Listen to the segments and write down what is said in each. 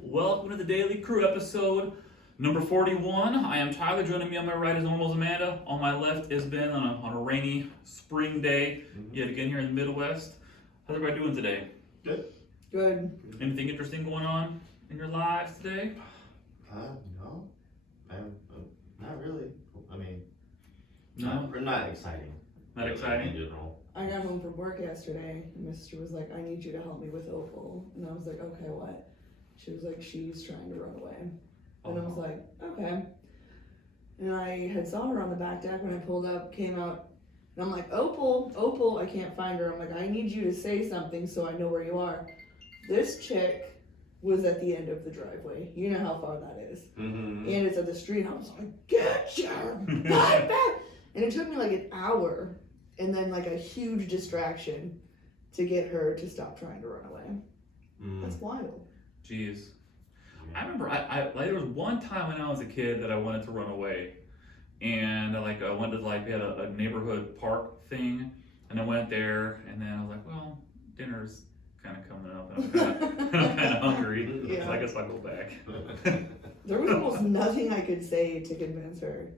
Welcome to the Daily Crew episode number 41. I am Tyler. Joining me on my right is normal is Amanda. On my left is Ben on a rainy spring day yet again here in the Midwest. How's everybody doing today? Good. Anything interesting going on in your lives today? No. Not really. I mean, No? not exciting. Not In exciting? general. I got home from work yesterday, and my sister was like, I need you to help me with Opal. And I was like, okay, what? She was like, she's trying to run away. And I was like, okay. And I had saw her on the back deck when I pulled up, came out, and I'm like, Opal, I can't find her. I'm like, I need you to say something so I know where you are. This chick was at the end of the driveway. You know how far that is. Mm-hmm. And it's at the street. I was like, get your butt back! And it took me like an hour and then like a huge distraction to get her to stop trying to run away. That's wild. Jeez. I remember I there was one time when I was a kid that I wanted to run away. And I went to we had a neighborhood park thing, and I went there, and then I was like, well, dinner's kind of coming up, and I'm kind of hungry, Yeah. so I guess I'll go back. There was almost nothing I could say to convince her.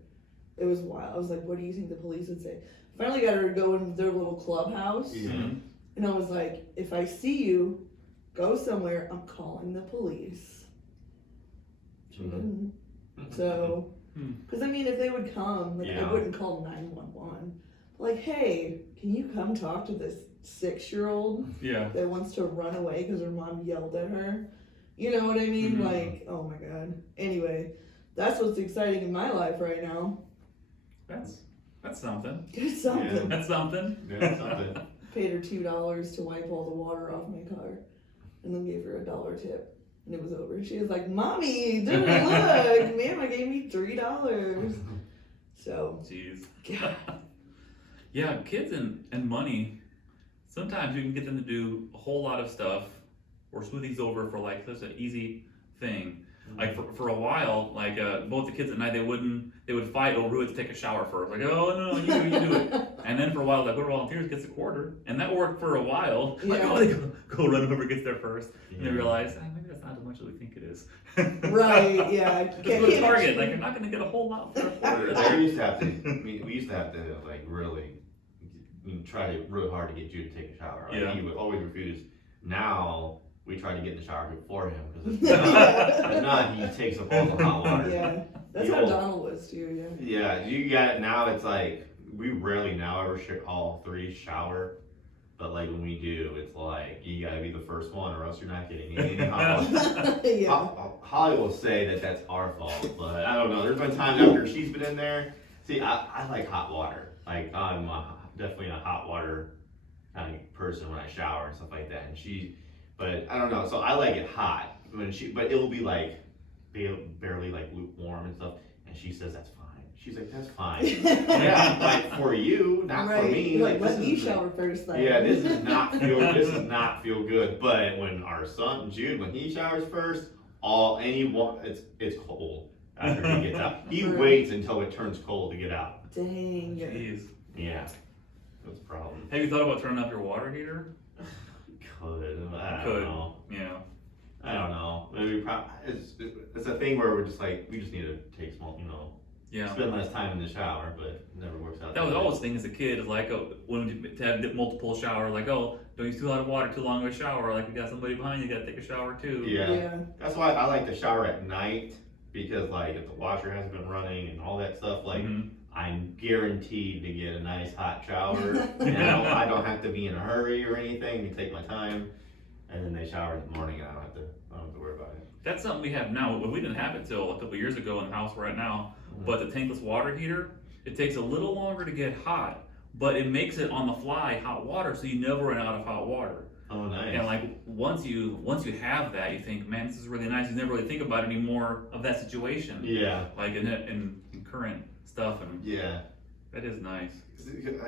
It was wild. I was like, what do you think the police would say? Finally got her to go in their little clubhouse. Yeah. And I was like, if I see you, go somewhere, I'm calling the police. She didn't. So, because I mean, if they would come, like, I wouldn't call 911. Like, hey, can you come talk to this 6-year-old that wants to run away because her mom yelled at her? You know what I mean? Mm-hmm. Like, oh my God. Anyway, that's what's exciting in my life right now. That's something. It's something. Yeah. That's something. Yeah, something. Paid her $2 to wipe all the water off my car, and then gave her a $1 tip, and it was over. She was like, "Mommy, dude, look, Mama gave me $3." So, Jeez. God. Yeah, kids and money. Sometimes you can get them to do a whole lot of stuff, or smooth things over for like such an easy thing. Like for a while, both the kids at night, they would fight over who would take a shower first. Like, oh no, you do it. And then for a while, go to volunteers, gets a quarter, and that worked for a while. Like, Yeah. oh, they go run whoever gets there first, and they realize maybe that's not as much as we think it is. Right? Yeah. Just go to Target. Like, you're not going to get a whole lot for a quarter. We used to have to really try really hard to get you to take a shower. Like, he would always refuse. Now we try to get in the shower before him because if not, he takes up all the hot water. Yeah, that's how Donald was too. Yeah. Yeah, you got it now. It's like we rarely now ever all three shower, but like when we do, it's like you gotta be the first one, or else you're not getting any hot water. Yeah. Holly will say that that's our fault, but I don't know. There's been times after she's been in there. See, I like hot water. Like I'm definitely a hot water kind of person when I shower and stuff like that. And but I don't know. So I like it hot but it will be like barely like lukewarm and stuff. And she says that's fine. She's like, that's fine. Yeah, like for you, not for me. Like let me shower first. Then. Yeah, this does not feel good. But when our son Jude, when he showers first, it's cold after he gets out. He waits until it turns cold to get out. Dang. Jeez. Yeah, that's a problem. Have you thought about turning up your water heater? I don't know. Yeah. I don't know. Maybe it's a thing where we just need to take spend less time in the shower, but it never works out. That was always the thing as a kid, is like, when to have multiple showers, like, oh, don't use too hot of water too long of a shower, like you got somebody behind you, you gotta take a shower too. Yeah. That's why I like to shower at night, because like if the washer hasn't been running and all that stuff, like I'm guaranteed to get a nice hot shower. I don't have to be in a hurry or anything, to take my time, and then they shower in the morning and I don't have to worry about it. That's something we have now. We didn't have it till a couple years ago in the house we're at now. But the tankless water heater, it takes a little longer to get hot, but it makes it on the fly hot water, so you never run out of hot water. Oh, nice. And like once you have that, you think, man, this is really nice. You never really think about any more of that situation. Yeah. Like in current stuff, and yeah, that is nice. Because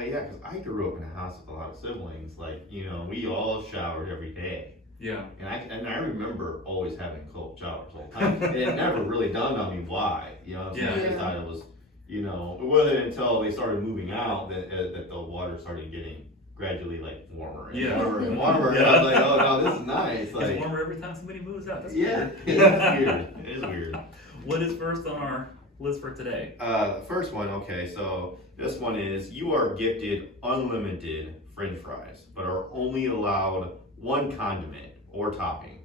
I grew up in a house with a lot of siblings. Like, we all showered every day. Yeah. And I remember always having cold showers all the time. It never really dawned on me why. I just thought it was, it wasn't until they started moving out that the water started getting gradually like warmer and Yeah. warmer and warmer. And I was like, oh no, this is nice. Like, It's warmer every time somebody moves out. That's yeah, weird. it is weird. It is weird. What is first on our list for today? The first one, okay, so this one is you are gifted unlimited French fries, but are only allowed one condiment or topping.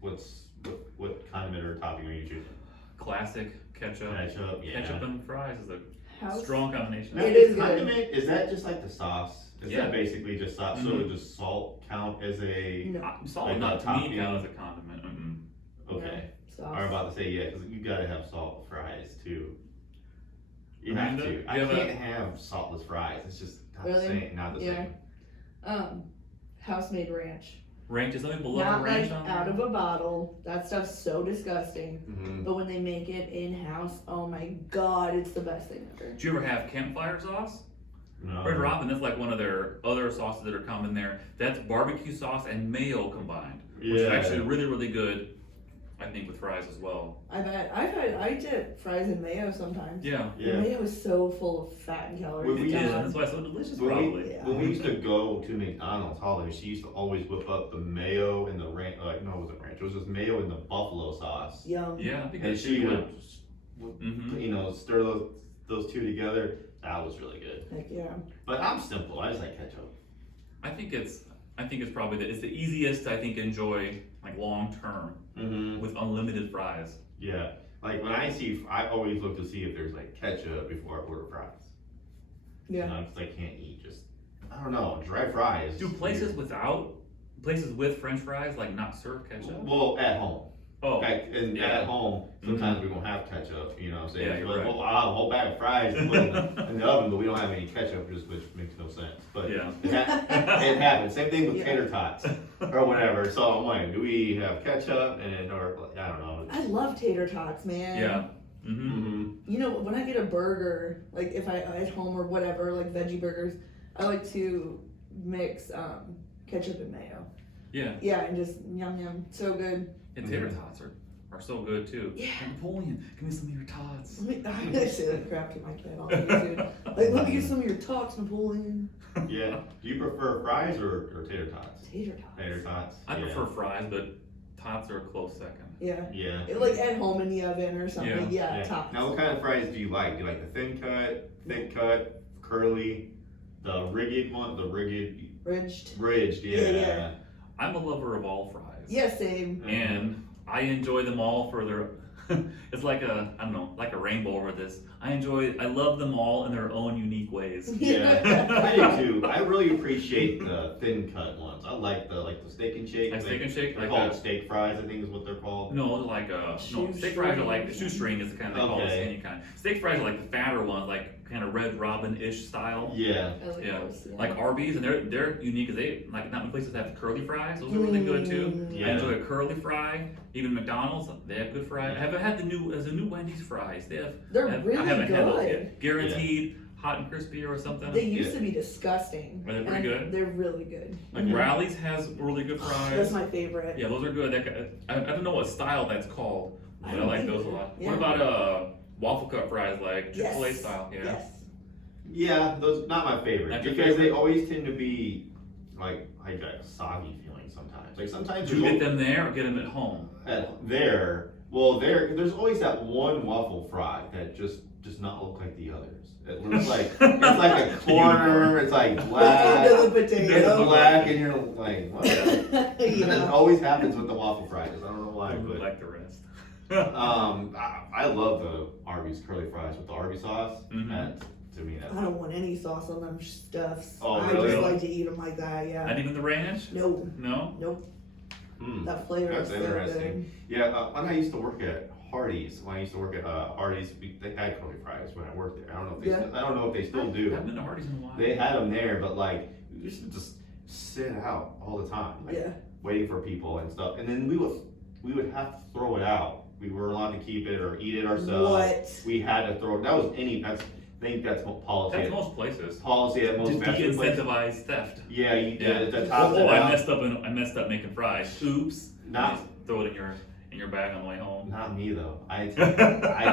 What condiment or topping are you choosing? Classic ketchup. Ketchup, yeah. Ketchup and fries is a House. strong combination. Now, It is good. condiment, is that just like the sauce? Is Yeah. that basically just sauce? So Mhm. does salt count as a? No. Salt Like would not a to me topping. count as a condiment. Okay. Sauce. I was about to say yeah, because you gotta have salt fries too. You Amanda, have to. you I have a- can't have saltless fries. It's just not Really? the same. Not the Yeah. same. House-made ranch. Ranch, some people love Not a ranch like on out there. of a bottle. That stuff's so disgusting. Mm-hmm. But when they make it in-house, oh my god, it's the best thing ever. Do you ever have campfire sauce? No. Red Robin, that's like one of their other sauces that are common there. That's barbecue sauce and mayo combined, which is Yeah. actually really, really good, I think, with fries as well. I dip fries in mayo sometimes. Yeah, The Yeah. mayo is so full of fat and calories. Well, it we is. did. That's why it's so delicious, When probably. Yeah. we used to go to McDonald's holiday, she used to always whip up the mayo and the ranch. Like no, it wasn't ranch. It was just mayo and the buffalo sauce. Yum. Yeah, I think And that's she good. would, Mm-hmm. stir those two together. That was really good. Heck yeah. But I'm simple. I just like ketchup. I think it's probably it's the easiest I think enjoy like long term Mm-hmm. with unlimited fries. Yeah. Like when I always look to see if there's like ketchup before I order fries. Yeah. Because I can't eat just, I don't know, dry fries. Do places with French fries like not serve ketchup? Well, at home. Oh, Like, and yeah. at home, sometimes we don't have ketchup, you know what I'm saying? Yeah, you're Like, right. well, I'll have a whole bag of fries to put in the oven, but we don't have any ketchup, which makes no sense. But yeah. it happens. Same thing with Yeah. tater tots or whatever. So I'm like, do we have ketchup or I don't know. I love tater tots, man. Yeah. Mm-hmm. Mm-hmm. You know, when I get a burger, like if I at home or whatever, like veggie burgers, I like to mix ketchup and mayo. Yeah. Yeah, and just yum yum, so good. And tater tots are so good too. Yeah. Napoleon, give me some of your tots. I say that crap to my kid all the time, dude. Like, let me get some of your tots, Napoleon. Yeah. Do you prefer fries or tater tots? Tater tots. Tater tots. I yeah. prefer fries, but tots are a close second. Yeah. Yeah. Like at home in the oven or something. Yeah, Yeah. tots. Now, what kind of fries do you like? Do you like the thin cut, thick cut, curly, the ridged one, Ridged. ridged? Yeah. Yeah. I'm a lover of all fries. Yeah, same. And I enjoy them all for their. It's like like a rainbow over this. I love them all in their own unique ways. Yeah, I do too. I really appreciate the thin cut ones. I like the steak and shake. Like steak and shake, They're like called that. steak fries, I think is what they're called. No, like steak fries are like the shoestring is the kind of they call it Okay. skinny kind. Steak fries are like the fatter ones, like kind of Red Robin-ish style. Yeah. I like Yeah. those, yeah. Like Arby's, and they're unique because they like not many places have the curly fries. Those are really good too. Mm. Yeah. I enjoy a curly fry. Even McDonald's, they have good fries. I haven't had the new Wendy's fries. They're I really haven't had those good. yet. Guaranteed hot and crispy or something. They used to be disgusting. Are they pretty and good? They're really good. Like Mhm. Rally's has really good fries. That's my favorite. Yeah, those are good. I don't know what style that's called, but I don't like either. those a lot. Yeah. What about waffle cut fries like Chick-fil-A Yes. style? Yeah. Yes. Yeah, those not my favorite Not your because they favorite? always tend to be like a soggy feeling sometimes. Like sometimes Do you there's get them there or get them at home? there's always that one waffle fry that just does not look like the others. It looks like it's like a corner. It's like black. Under the It's potato. black, and you're like, what? And it Yeah. always happens with the waffle fries. I don't know why, Don't but like the rest. I love the Arby's curly fries with the Arby's sauce. Mhm. That to me, I that's don't want any sauce on them stuffs. Oh, I really? just like to eat them like that, yeah. Not even the ranch? No, No? nope. mm. That flavor That's is so good. interesting. Yeah, when I used to work at Hardee's, they had curly fries when I worked there. I don't know if they Yeah. still, I don't know if they still I do. haven't been to Hardee's in a while. They had them there, but like we used to just sit out all the time, like, Yeah. waiting for people and stuff. And then we would have to throw it out. We weren't allowed to keep it or eat it ourselves. What? We had to throw it. That was I think that's what policy. That's most places. Policy at most To fast food places. de-incentivize theft. Yeah, you Yeah. did. The top Oh, it I out. messed up making fries. Oops. Not- Just throw it in your bag on the way home. Not me though. I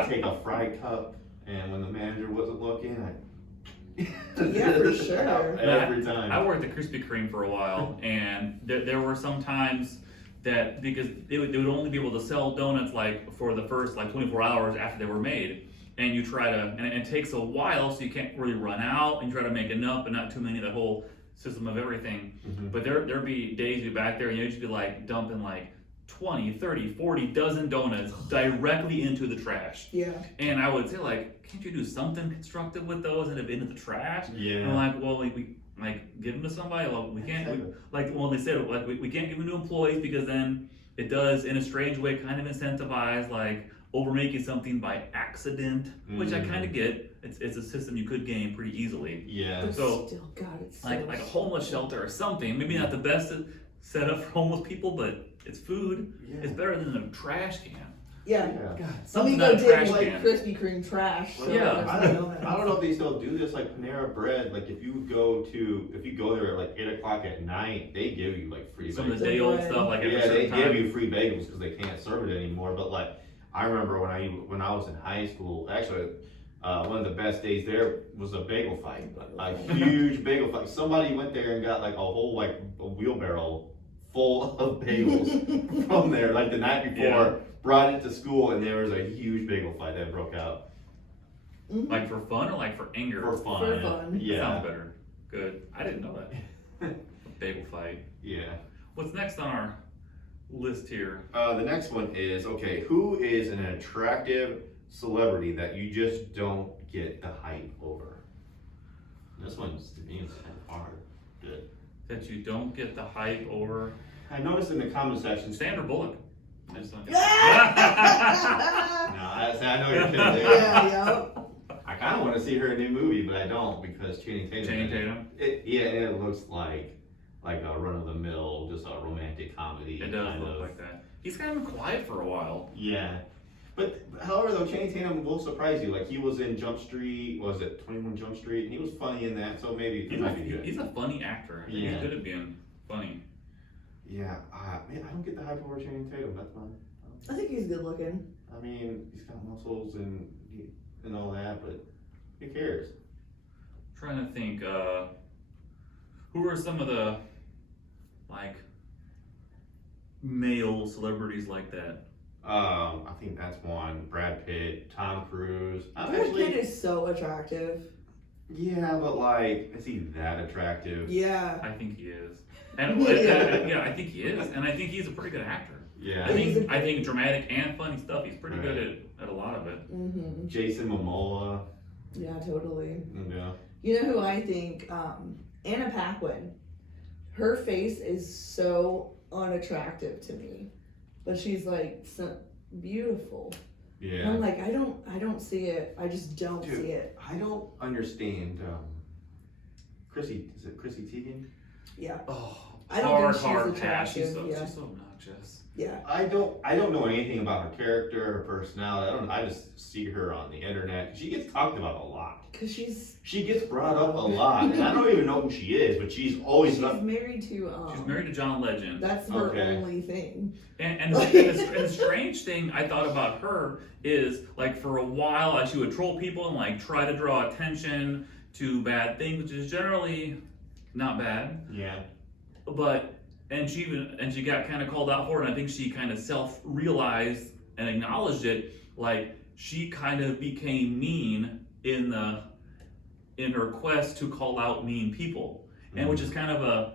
take a fry cup, and when the manager wasn't looking, I Yeah, for sure. Every time. I worked at Krispy Kreme for a while, and there were some times that because they would only be able to sell donuts like for the first like 24 hours after they were made, and you try to, and it takes a while, so you can't really run out, and you try to make enough, but not too many, the whole system of everything. But there'd be days you'd be back there, and you'd just be like dumping like 20, 30, 40 dozen donuts directly into the trash. Yeah. And I would say like, can't you do something constructive with those and have into the trash? Yeah. And I'm like, well, we like give them to somebody. Well, we can't. They said like we can't give them to employees because then it does in a strange way kind of incentivize like over making something by accident, which I kind of get. It's a system you could game pretty easily. Yeah. But So, still, God, it's so like a homeless shelter or something. Maybe not the best set up for homeless people, but it's food. Yeah. It's better than a trash can. Yeah. Yeah. God, Let me something go not a dig trash like can. Krispy Kreme trash. Well, so Yeah. there's I no don't donuts. know if they still do this like Panera Bread. Like if you go there at like 8 o'clock at night, they give you like free Some of bagels. the day old bread. stuff like every Yeah, they certain give time. you free bagels because they can't serve it anymore. But like I remember when I was in high school, actually. One of the best days there was a bagel fight, a huge bagel fight. Somebody went there and got like a whole like a wheelbarrow full of bagels from there, like the night before. Yeah. Brought it to school, and there was a huge bagel fight that broke out. Mhm. Like for fun or like for anger? For fun. For fun. That Yeah. sounds better. Good. I didn't know that. Bagel fight. Yeah. What's next on our list here? The next one is okay. Who is an attractive celebrity that you just don't get the hype over? This one's to me is kind of hard. Good. That you don't get the hype over? I noticed in the comment section. Sandra Bullock. I just don't get No, I know you're kidding. Yeah, I kind of want to see her new movie, but I don't because Channing Tatum. Channing Tatum. It looks like a run of the mill, just a romantic comedy. It does kind look of. like that. He's kind of been quiet for a while. Yeah. But however though, Channing Tatum will surprise you. Like he was in Jump Street, was it 21 Jump Street? And he was funny in that, so maybe it might be good. He's a funny actor. I think Yeah. He's good at being funny. Yeah, man, I don't get the hype over Channing Tatum. That's fine. I think he's good looking. I mean, he's got muscles and all that, but who cares? Trying to think, who are some of the like male celebrities like that? I think that's one. Brad Pitt, Tom Cruise. Brad Pitt is so attractive. Yeah, but like, is he that attractive? Yeah. I think he is. And Yeah. I think he is, and I think he's a pretty good actor. Yeah. I think dramatic and funny stuff. He's pretty good at a lot of it. Mm-hmm. Jason Momoa. Yeah, totally. Yeah. You know who I think? Anna Paquin. Her face is so unattractive to me, but she's like so beautiful. And Yeah. I'm like, I don't see it. I just don't Dude. see it. I don't understand. Is it Chrissy Teigen? Yeah. Oh, I don't think she's hard pass. attractive, She's so, yeah. she's so obnoxious. Yeah. I don't know anything about her character, her personality. I just see her on the internet. She gets talked about a lot. Cause She gets brought up a lot, and I don't even know who she is, but she's always she's not. married to She's married to John Legend. That's her Okay. only thing. And the strange thing I thought about her is like for a while like, she would troll people and like try to draw attention to bad things, which is generally not bad. Yeah. But she got kind of called out for it, and I think she kind of self-realized and acknowledged it. Like she kind of became mean in her quest to call out mean people, and which is kind of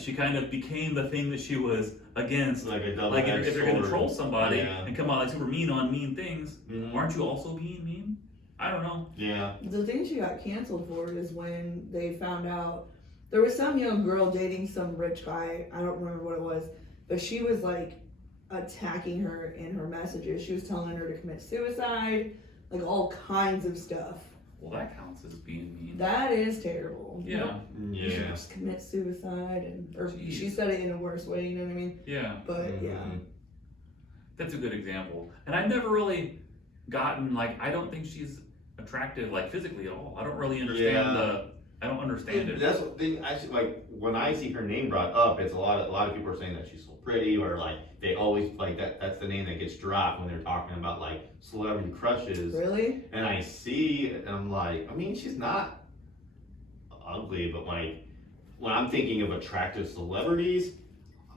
she kind of became the thing that she was against. It's like a double. Like if you're gonna troll somebody Yeah. and come out like super mean on mean things, Mhm. aren't you also being mean? I don't know. Yeah. The thing she got canceled for is when they found out there was some young girl dating some rich guy. I don't remember what it was, but she was like attacking her in her messages. She was telling her to commit suicide, like all kinds of stuff. Well, that counts as being mean. That is terrible. Yeah, You should Yeah. just commit suicide, or Jeez. she said it in a worse way. You know what I mean? yeah. But yeah, Mhm. That's a good example. And I've never really gotten like I don't think she's attractive like physically at all. I don't really understand Yeah. I don't understand it. That's the thing. Actually, like when I see her name brought up, it's a lot of people are saying that she's so pretty, or like they always like that. That's the name that gets dropped when they're talking about like celebrity crushes. really. And I see, and I'm like, I mean, she's not ugly, but like when I'm thinking of attractive celebrities,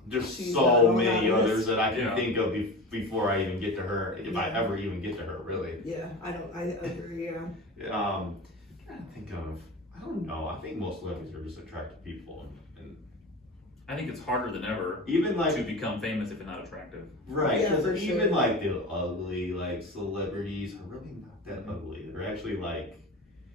there's She's so not on many that others list. that I can Yeah. think of before I even get to her, if I Yeah. ever even get to her, really. Yeah, I agree, yeah. I'm trying to think of, I don't know, I think most celebrities are just attractive people, and I think it's harder than ever even like, to become famous if you're not attractive. right, Yeah, because for even sure. like the ugly, like, celebrities are really not that ugly, they're actually like,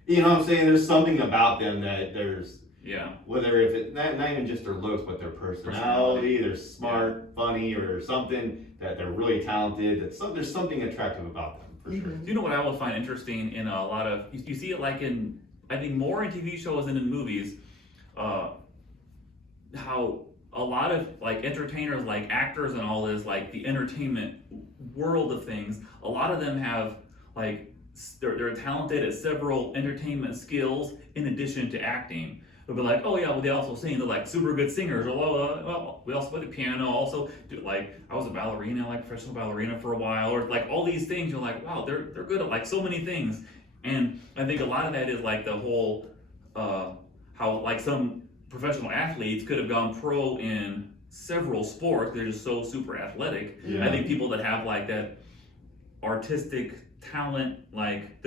you know what I'm saying, there's something about them that there's, Yeah. whether if it's not even just their looks, but their personality, they're smart, funny, or something that they're really talented. There's something attractive about them for sure. Mhm. Do you know what I always find interesting in a lot of, you see it like in, I think more in TV shows than in movies, how a lot of like entertainers, like actors and all this, like the entertainment world of things, a lot of them have like, they're talented at several entertainment skills in addition to acting. They'll be like, oh yeah, well they also sing, they're like super good singers, or well, we also play the piano, also do, like I was a ballerina, like professional ballerina for a while, or like all these things, you're like, wow, they're good at like so many things. And I think a lot of that is like the whole how like some professional athletes could have gone pro in several sports, they're just so super athletic. Yeah. I think people that have like that artistic talent, like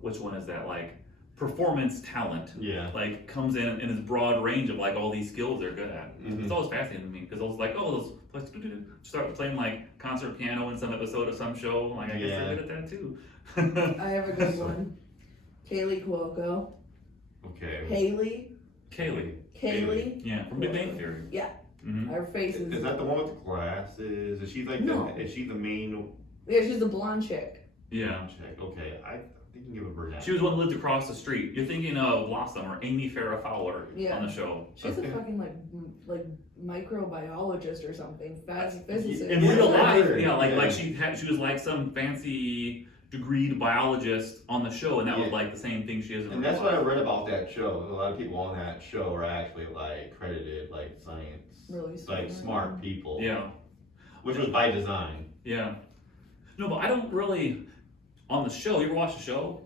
which one is that, like performance talent, Yeah. like comes in this broad range of like all these skills they're good at. Mhm. It's always fascinating to me because I was like, oh, those like, start playing like concert piano in some episode of some show, like I guess they're good at that too. I have a good one. Kaylee Cuoco. Okay. Kaylee, yeah, from Big Bang Theory. Yeah. Mm-hmm. Her face Is is. that the one with the glasses? Is she like No. is she the main Yeah, she's the blonde chick. Yeah. chick? Okay, I think you give a brunette. She was one that lived across the street. You're thinking of Blossom or Amy Farrah Fowler Yeah. on the show. She's a fucking like microbiologist or something. Physicist. In Yeah, real I life, heard. yeah, like Yeah. she was like some fancy degreed biologist on the show, and that was Yeah. like the same thing she is in And real that's what I life. read about that show. A lot of people on that show are actually like credited like science, Really like smart people. Yeah, Which was by design. yeah. No, but I don't really on the show. You ever watch the show?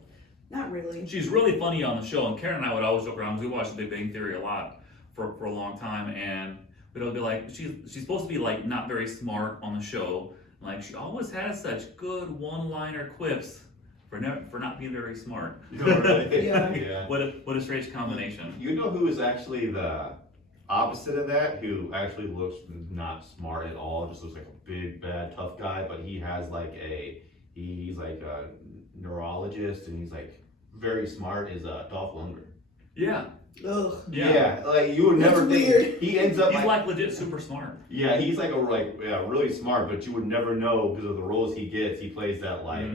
Not really. She's really funny on the show, and Karen and I would always joke around because we watched The Big Bang Theory a lot for a long time, and we'd always be like, she's supposed to be like not very smart on the show, like she always has such good one-liner quips for not being very smart. Yeah. Yeah. What a strange combination. You know who is actually the opposite of that? Who actually looks not smart at all, just looks like a big, bad, tough guy, but he has like he's like a neurologist and he's like very smart, is Dolph Lundgren. Yeah, Ugh. yeah. Like you would That's never think weird. he ends up He's like legit super smart. yeah, he's like really smart, but you would never know because of the roles he gets. He plays that like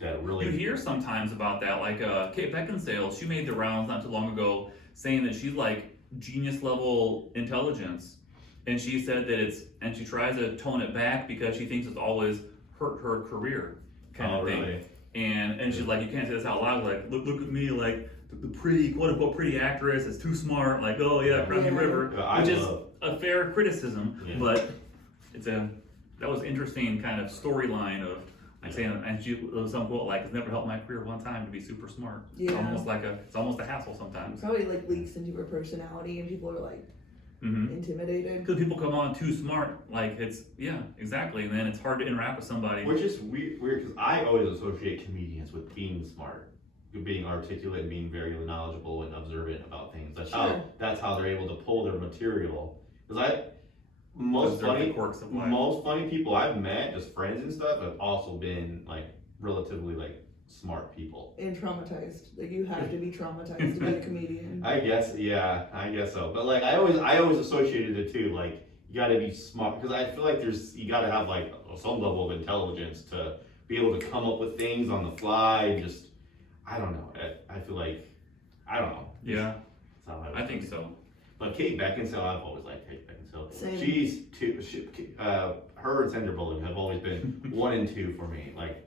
that really. You hear sometimes about that, like Kate Beckinsale. She made the rounds not too long ago, saying that she's like genius level intelligence, and she said that and she tries to tone it back because she thinks it's always hurt her career, kind of thing. Really? And she's like, you can't say this out loud. Like, look at me, like the pretty quote unquote pretty actress is too smart. Like, oh yeah, Cry Me Yeah. River, I which is love- a fair criticism, Yeah. but that was interesting kind of storyline of like saying, and she some quote like, it's never helped my career one time to be super smart. Yeah. It's almost a hassle sometimes. Probably like leaks into her personality and people are like Mm-hmm. intimidated. Because people come on too smart, like exactly, and then it's hard to interact with somebody. Which is weird because I always associate comedians with being smart, being articulate, and being very knowledgeable and observant about things. That's how they're able to pull their material. Because most Observe the funny quirks of life. most funny people I've met, just friends and stuff, have also been like relatively like smart people. And traumatized. Like you have to be traumatized to be a comedian. I guess so. But like I always associated it too. Like you got to be smart because I feel like you got to have like some level of intelligence to be able to come up with things on the fly. And just I don't know. I feel like I don't know. Yeah, That's how I think so. But Kate Beckinsale, I've always liked Kate Beckinsale. Same. She's her and Sandra Bullock have always been 1 and 2 for me. Like.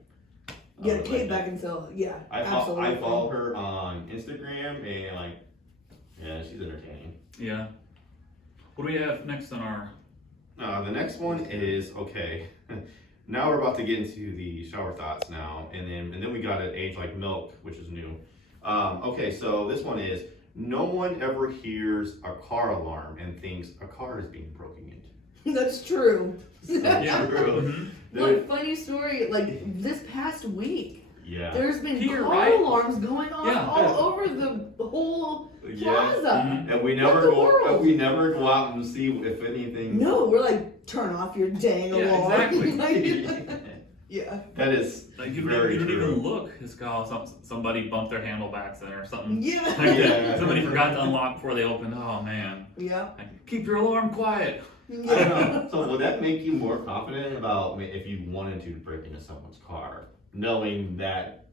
Yeah, like Kate that. Beckinsale. Yeah, I absolutely. follow her on Instagram and like, yeah, she's entertaining. Yeah. What do we have next on our? The next one is okay. Now we're about to get into the shower thoughts now, and then we got an Age Like Milk, which is new. Okay, so this one is, no one ever hears a car alarm and thinks a car is being broken into. That's true. Yeah. True. Mhm. Look, funny story, like this past week, Yeah. there's been Here, car right? alarms going off Yeah. all over the whole Yeah. plaza. Mhm. And we What never the go. world? We never go out and see if anything. No, we're like, turn off your dang Yeah, alarm. exactly. Like, yeah. That is Like you very don't true. even look. It's called somebody bumped their handlebacks in or something. Yeah. Like Yeah. somebody forgot to unlock before they opened. Oh man. Yeah. Like, keep your alarm quiet. I don't know. So would that make you more confident about if you wanted to break into someone's car, knowing that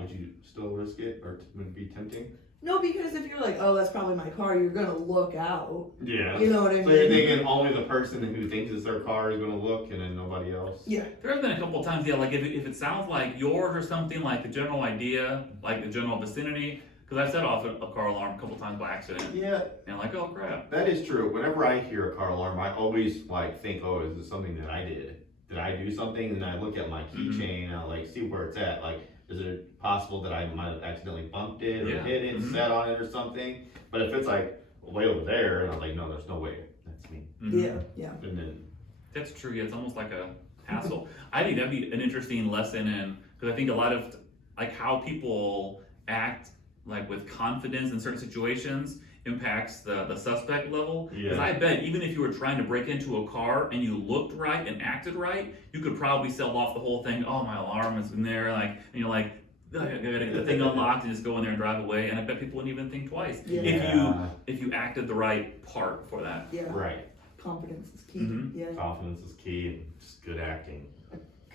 would you still risk it, or would it be tempting? No, because if you're like, oh, that's probably my car, you're gonna look out. Yeah. You know what I mean? So you're thinking only the person who thinks it's their car is going to look, and then nobody else. Yeah. There have been a couple of times, yeah, like if it sounds like yours or something, like the general idea, like the general vicinity, because I've set off a car alarm a couple times by accident, Yeah, and like, oh crap. that is true. Whenever I hear a car alarm, I always like think, oh, is this something that I did? Did I do something? And I look at my keychain and I like see where it's at. Like, is it possible that I might have accidentally bumped it or Yeah. hit it, Mhm. sat on it or something? But if it's like way over there, and I'm like, no, there's no way, that's me. Mhm. Yeah. Yeah. And then That's true. Yeah, it's almost like a hassle. I think that'd be an interesting lesson in, because I think a lot of like how people act like with confidence in certain situations impacts the suspect level. Because Yeah. I bet even if you were trying to break into a car and you looked right and acted right, you could probably sell off the whole thing. Oh, my alarm is in there, like, and you're like, I gotta get the thing unlocked and just go in there and drive away. And I bet people wouldn't even think twice Yeah. if you acted the right part for that. Yeah. right, Confidence is key. Mhm. Yeah. confidence is key, and just good acting,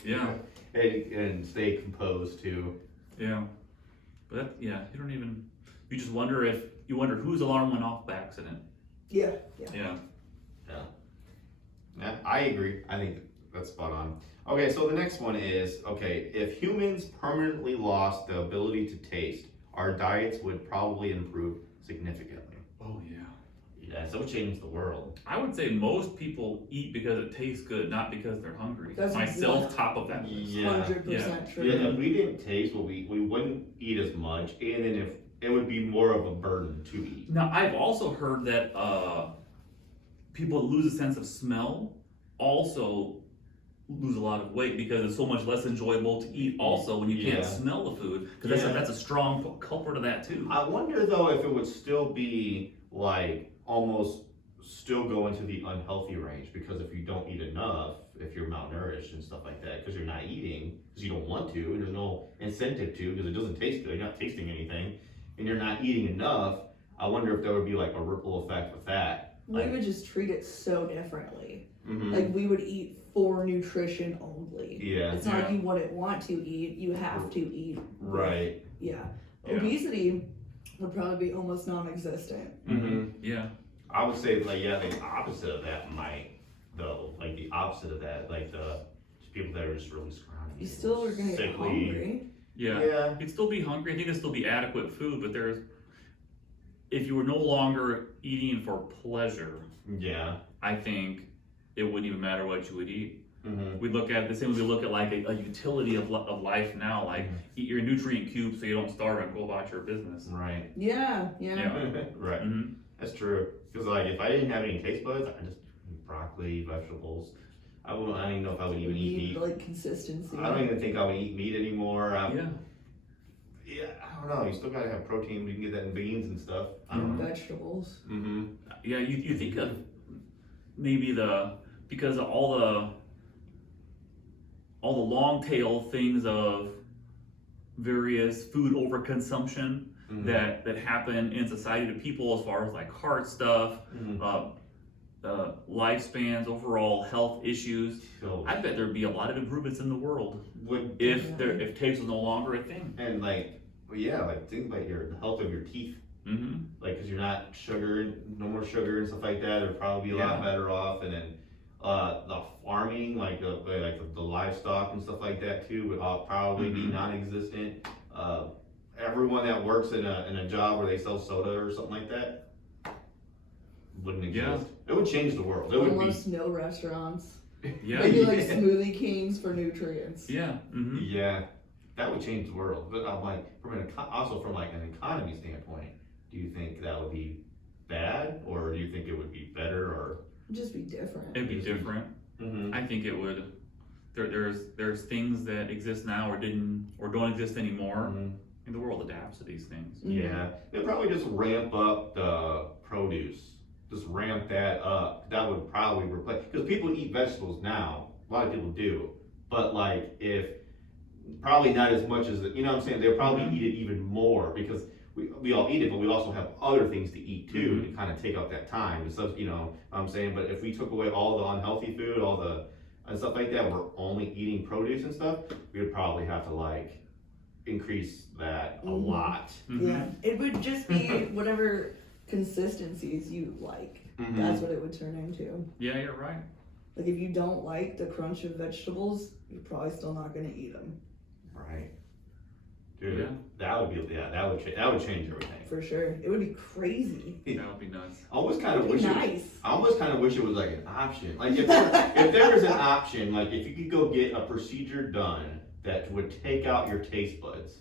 Yeah, and stay composed too. yeah. But that, yeah, you just wonder whose alarm went off by accident. Yeah. Yeah. Yeah. Yeah, I agree. I think that's spot on. Okay, so the next one is, okay, if humans permanently lost the ability to taste, our diets would probably improve significantly. Oh yeah. Yeah, so it would change the world. I would say most people eat because it tastes good, not because they're hungry. That's Myself, top of that list. Yeah. 100% true. Yeah, if we didn't taste, well, we wouldn't eat as much, and then if it would be more of a burden to eat. Now, I've also heard that people that lose a sense of smell also lose a lot of weight because it's so much less enjoyable to eat also when you can't Yeah. smell the food, because Yeah. that's a strong culprit of that too. I wonder though if it would still be like almost still go into the unhealthy range, because if you don't eat enough, if you're malnourished and stuff like that, because you're not eating because you don't want to, and there's no incentive to because it doesn't taste good, you're not tasting anything, and you're not eating enough. I wonder if there would be like a ripple effect with that. We would just treat it so differently. Mhm. Like we would eat for nutrition only. Yeah. It's not like Yeah. you wouldn't want to eat, you have to eat. Right. Yeah. Yeah. Obesity would probably be almost non-existent. Mhm. Yeah. I would say like, yeah, the opposite of that might though, like the opposite of that, like the people that are just really scrawny. You still are gonna get sickly. hungry. Yeah. Yeah. You'd still be hungry. I think it'd still be adequate food, but if you were no longer eating for pleasure, Yeah. I think it wouldn't even matter what you would eat. Mm-hmm. We look at the same way we look at like a utility of life now, like eat your nutrient cube so you don't starve and go about your business. Right. Yeah, yeah. Yeah. Right. Mm-hmm. That's true. Because like if I didn't have any taste buds, I just eat broccoli, vegetables. I don't even know if I would even eat You need meat. like consistency. I don't even think I would eat meat anymore. Yeah. Yeah, I don't know. You still gotta have protein. We can get that in beans and stuff. I don't know. Vegetables. Mm-hmm. Yeah, you think of maybe because of all the long tail things of various food overconsumption Mm-hmm. that happen in society to people as far as like heart stuff, Mm-hmm. lifespans, overall health issues. So I bet there'd be a lot of improvements in the world would if taste was no longer a thing. and like yeah, like think about the health of your teeth. Mm-hmm. Like, because you're not sugar, no more sugar and stuff like that, it'd probably be a lot Yeah. better off. And then the farming, like the livestock and stuff like that too, would all probably be Mhm. non-existent. Everyone that works in a job where they sell soda or something like that wouldn't exist. Yeah. It would change the world. It would Almost no restaurants. Yeah. Maybe like Smoothie Kings for nutrients. Yeah. Mm-hmm. Yeah, that would change the world. But I'm like, also from like an economy standpoint, do you think that would be bad, or do you think it would be better, or Just be different. It'd be different. mm-hmm. I think it would. There's things that exist now or don't exist anymore. Mm-hmm. And the world adapts to these things. Yeah, they'd probably just ramp up the produce. Just ramp that up. That would probably replace, because people eat vegetables now. A lot of people do, but like if probably not as much as you know what I'm saying. They'll probably eat it even more because we all eat it, but we also have other things to eat too to kind of take out that time. And so you know what I'm saying. But if we took away all the unhealthy food, all the and stuff like that, we're only eating produce and stuff. We would probably have to like increase that a lot. Yeah, it would just be whatever consistencies you like. That's what it would turn into. Yeah, you're right. Like if you don't like the crunch of vegetables, you're probably still not gonna eat them. Right. Dude, Yeah. that would change everything. For sure, it would be crazy. That would be nuts. I almost kind of It'd wish be it. nice. I almost kind of wish it was like an option. Like if there was an option, like if you could go get a procedure done that would take out your taste buds,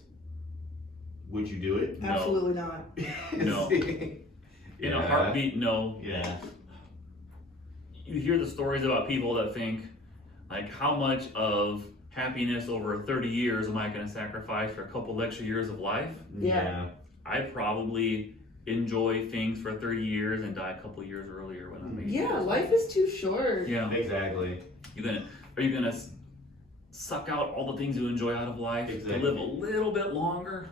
would you do it? No. Absolutely not. No. In a heartbeat, no. Yeah. You hear the stories about people that think, like, how much of happiness over 30 years am I going to sacrifice for a couple extra years of life? Yeah. I probably enjoy things for 30 years and die a couple years earlier when I'm 80 Yeah, years life is too short. old. Yeah. Exactly. Are you gonna suck out all the things you enjoy out of life to live a little bit longer?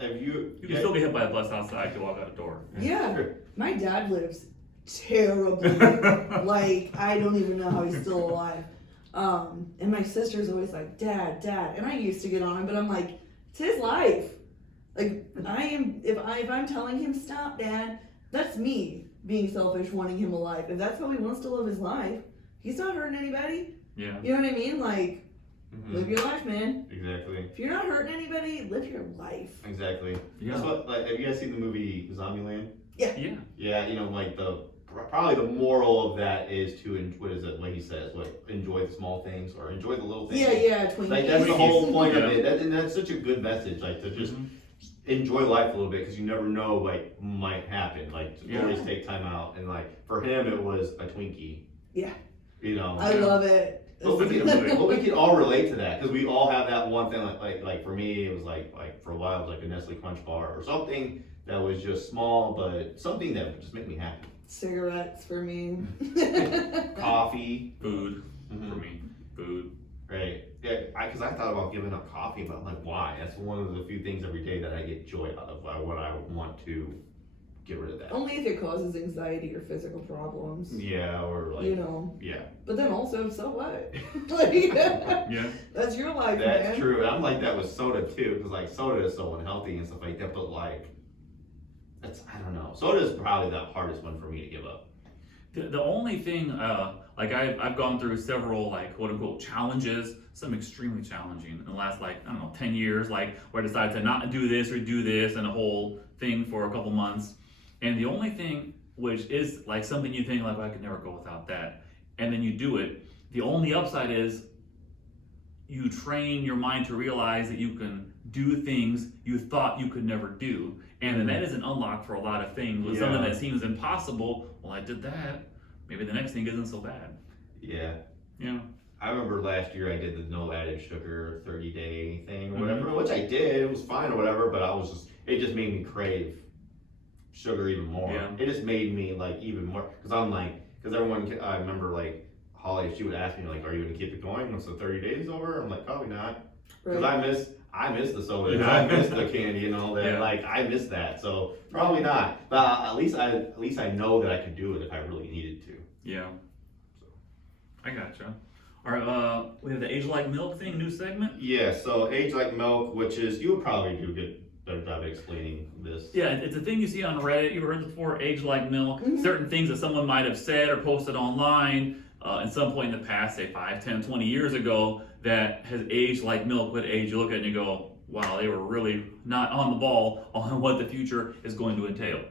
Have you? You can still get hit by a bus outside to walk out the door. Yeah. My dad lives terribly. Like, I don't even know how he's still alive. And my sister's always like, Dad. And I used to get on him, but I'm like, it's his life. Like, if I'm telling him, stop, Dad, that's me being selfish, wanting him alive. If that's how he wants to live his life, he's not hurting anybody. Yeah. You know what I mean? Like, live your life, man. Exactly. If you're not hurting anybody, live your life. Exactly. Yeah. That's what, like, have you guys seen the movie Zombieland? Yeah. Yeah, you know, like probably the moral of that is to what he says, enjoy the small things or enjoy the little things. Yeah, Twinkies. Like that's the whole point of Yeah. it, and that's such a good message. Like to just enjoy life a little bit because you never know what might happen. Like to always take time out, and like for him it was a Twinkie. Yeah. You know. I love it. But we can all relate to that because we all have that one thing. Like for me, it was like for a while it was like a Nestle Crunch bar or something that was just small, but something that would just make me happy. Cigarettes for me. Coffee, Food for me. Food. right? Yeah, because I thought about giving up coffee, but I'm like, why? That's one of the few things every day that I get joy out of. What I want to get rid of that. Only if it causes anxiety or physical problems. Yeah, or like You know. yeah. But then also, so what? Like, Yeah. that's your life, That's man. true. And I'm like that with soda too, because like soda is so unhealthy and stuff like that. But like, I don't know. Soda is probably the hardest one for me to give up. The only thing, like I've gone through several like quote unquote challenges, some extremely challenging in the last 10 years, like where I decided to not do this or do this and a whole thing for a couple months. And the only thing which is like something you think like, well, I could never go without that. And then you do it. The only upside is you train your mind to realize that you can do things you thought you could never do. And then that is an unlock for a lot of things. With something that seems impossible, well, I did that. Maybe the next thing isn't so bad. Yeah. Yeah. I remember last year I did the no added sugar 30-day thing or whatever, which I did. It was fine or whatever, but it just made me crave sugar even more. Yeah. It just made me like even more, because I remember like Holly, she would ask me like, are you gonna keep it going once the 30 days over? I'm like, probably not, because I miss the soda, and I miss the candy, you know, that like I miss that, so probably not. But at least I know that I could do it if I really needed to. Yeah. I gotcha. All right, we have the Age Like Milk thing, new segment. Yeah, so Age Like Milk, which is, you would probably do a good better job explaining this. Yeah, it's a thing you see on Reddit. You've heard this before, Age Like Milk. Certain things that someone might have said or posted online at some point in the past, say 5, 10, 20 years ago, that has aged like milk would age. You look at it and you go, wow, they were really not on the ball on what the future is going to entail.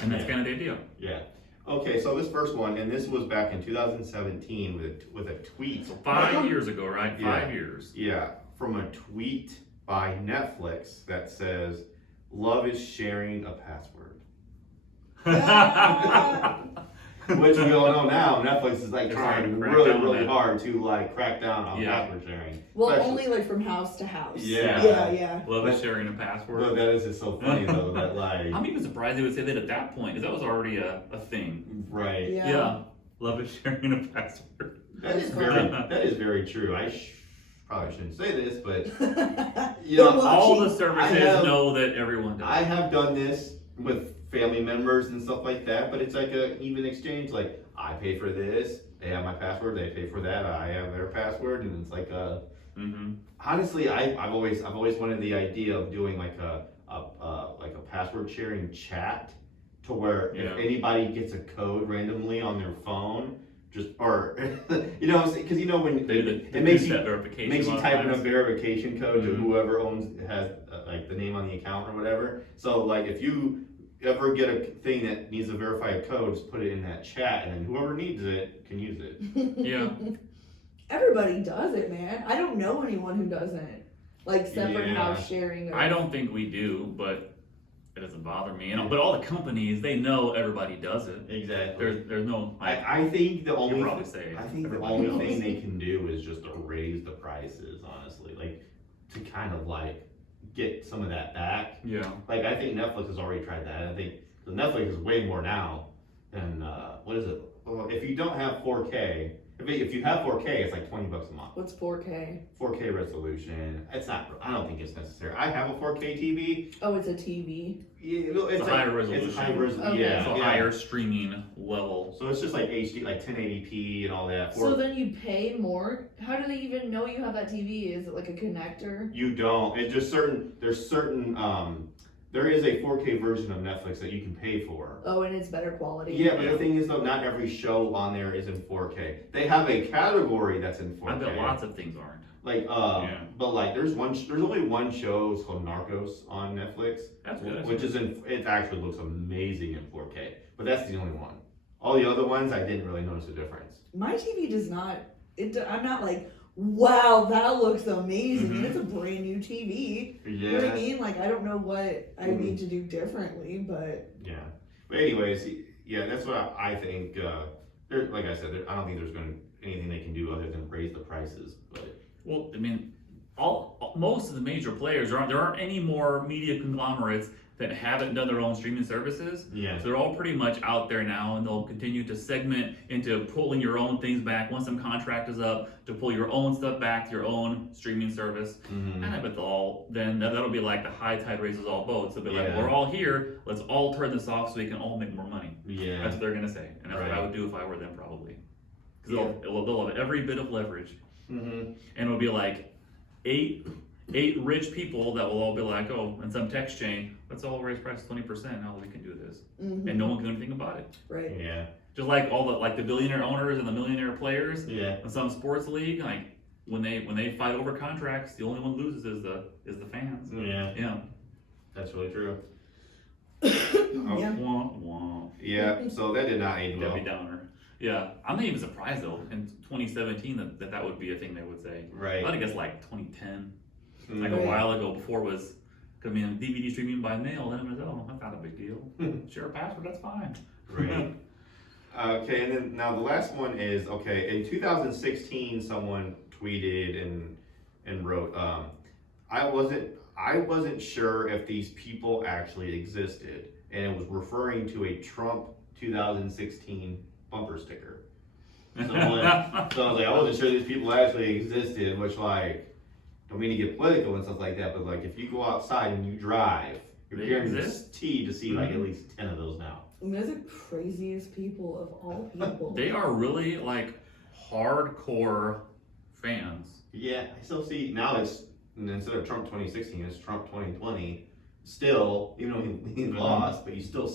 And that's kind of the idea. Yeah. Okay, so this first one, and this was back in 2017 with a tweet. So 5 years ago, right? Yeah. 5 years. Yeah, from a tweet by Netflix that says, "Love is sharing a password." Which we all know now, Netflix is like They're trying trying to crack really, down on really that. hard to like crack down on Yeah. password sharing. Well, Especially- only like from house to house. Yeah. Yeah. Love is sharing a password. But that is just so funny though, that like, I'm even surprised they would say that at that point, because that was already a thing. right. Yeah. Love is sharing a password. That is very true. I probably shouldn't say this, but you They're know, All the watching. services know that everyone does. I have done this with family members and stuff like that, but it's like a even exchange. Like I pay for this, they have my password. They pay for that, I have their password, and it's like a. Mm-hmm. Honestly, I've always wanted the idea of doing like a password sharing chat, to where Yeah. if anybody gets a code randomly on their phone, just or you know, because you know when it makes you verification. makes you type in a verification code to Mhm. whoever has like the name on the account or whatever. So like if you ever get a thing that needs to verify a code, just put it in that chat, and then whoever needs it can use it. Yeah. Everybody does it, man. I don't know anyone who doesn't. Like separate Yeah. house sharing. I don't think we do, but it doesn't bother me. You know, but all the companies, they know everybody does it. Exactly. There's no like. I think the You only probably say I think the everybody only knows. thing they can do is just to raise the prices, honestly, like to kind of like get some of that back. Yeah. Like I think Netflix has already tried that. I think the Netflix is way more now than what is it? Well, if you don't have 4K, if you have 4K, it's like $20 a month. What's 4K? 4K resolution. It's not. I don't think it's necessary. I have a 4K TV. Oh, it's a TV. Yeah, no, It's a higher resolution. It's a high resolution. Okay. Yeah, It's a yeah. higher streaming level. So it's just like HD, like 1080p and all that. So then you pay more? How do they even know you have that TV? Is it like a connector? You don't. It's just there's certain, there is a 4K version of Netflix that you can pay for. Oh, and it's better quality. Yeah, but the thing is though, not every show on there is in 4K. They have a category that's in 4K. I bet lots of things aren't. Like, Yeah. but like, there's only one show, it's called Narcos on Netflix. That's good. Which is it actually looks amazing in 4K. But that's the only one. All the other ones, I didn't really notice a difference. My TV does not. I'm not like, wow, that looks amazing. Mhm. And it's a brand new TV. Yeah. You know what I mean? Like, I don't know what I Mhm. need to do differently, but Yeah. But anyways, yeah, that's what I think. Like I said, I don't think there's going to anything they can do other than raise the prices. But Well, I mean, most of the major players there aren't any more media conglomerates that haven't done their own streaming services. yeah, So they're all pretty much out there now, and they'll continue to segment into pulling your own things back once some contract is up to pull your own stuff back to your own streaming service. Mhm. And I bet that'll be like the high tide raises all boats. They'll be like, Yeah. we're all here, let's all turn this off so we can all make more money. yeah, That's what they're gonna say, and that's what I Right. would do if I were them probably. Because they'll have every bit of leverage, hmm and it'll be like eight rich people that will all be like, oh, in some text chain, let's all raise prices 20%. Now we can do this, mhm, and no one can do anything about it. right. yeah, Just like all the billionaire owners and the millionaire players yeah, in some sports league, like when they fight over contracts, the only one who loses is the fans. yeah. Yeah. That's really true. Yeah. Wah, wah. Yeah. So that did not age well. Debbie Downer. Yeah, I'm not even surprised though in 2017 that would be a thing they would say. Right. I guess like 2010, Mhm. like Right. a while ago before was coming in DVD streaming by mail, and it was that's not a big deal. Share a password, that's fine. Right. Okay, and then now the last one is okay. In 2016, someone tweeted and wrote, I wasn't sure if these people actually existed, and it was referring to a Trump 2016 bumper sticker. So I was like, I wasn't sure these people actually existed, which like, don't mean to get political and stuff like that, but like if you go outside and you drive, you're They guaranteed to see like at Mhm. least 10 of those now. And they're the craziest people of all people. They are really like hardcore fans. Yeah, I still see now it's instead of Trump 2016, it's Trump 2020. Still, even though he lost, but you still,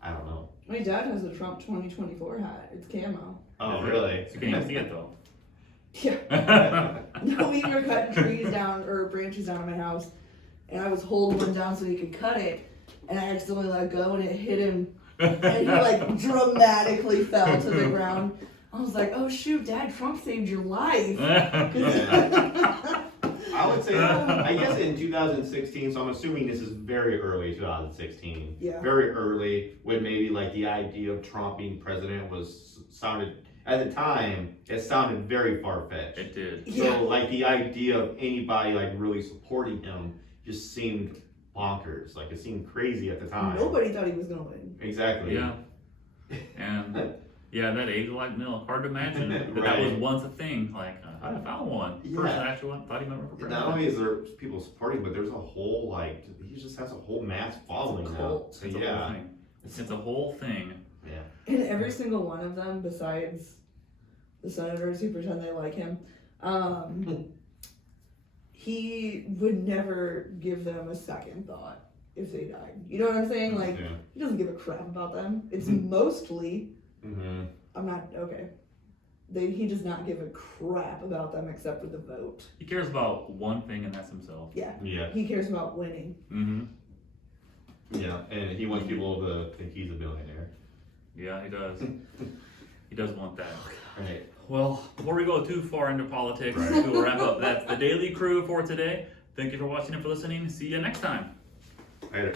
I don't know. My dad has a Trump 2024 hat. It's camo. Oh, Is it? really? So you can't even see it though. Yeah. No, we were cutting trees down or branches down in my house, and I was holding one down so he could cut it, and I accidentally let go, and it hit him, and he like dramatically fell to the ground. I was like, "Oh shoot, Dad, Trump saved your life." Yeah. I would say, I guess in 2016, so I'm assuming this is very early 2016. Yeah. Very early, when maybe like the idea of Trump being president sounded, at the time, it sounded very far-fetched. It did. Yeah. So like the idea of anybody like really supporting him just seemed bonkers. Like it seemed crazy at the time. Nobody thought he was gonna win. Exactly. Yeah. And yeah, that age of like milk, hard to imagine that Right. was once a thing. Like, I found one. Yeah. Person actually thought he might run for president. Not only is there people supporting, but there's a whole like he just has a whole mass following now. cult. So It's a whole yeah, thing. It's a whole thing. yeah. And every single one of them, besides the senators who pretend they like him, he would never give them a second thought if they died. You know what I'm saying? Like, Yeah. he doesn't give a crap about them. It's mostly, Mm-hmm. I'm not, okay. He does not give a crap about them except for the vote. He cares about one thing, and that's himself. Yeah. Yeah. He cares about winning. Mm-hmm. Yeah. And he wants people to think he's a billionaire. Yeah, he does. He does want that. Right. Well, before we go too far into politics, Right. we'll wrap up. That's the Daily Crew for today. Thank you for watching and for listening. See you next time. Later.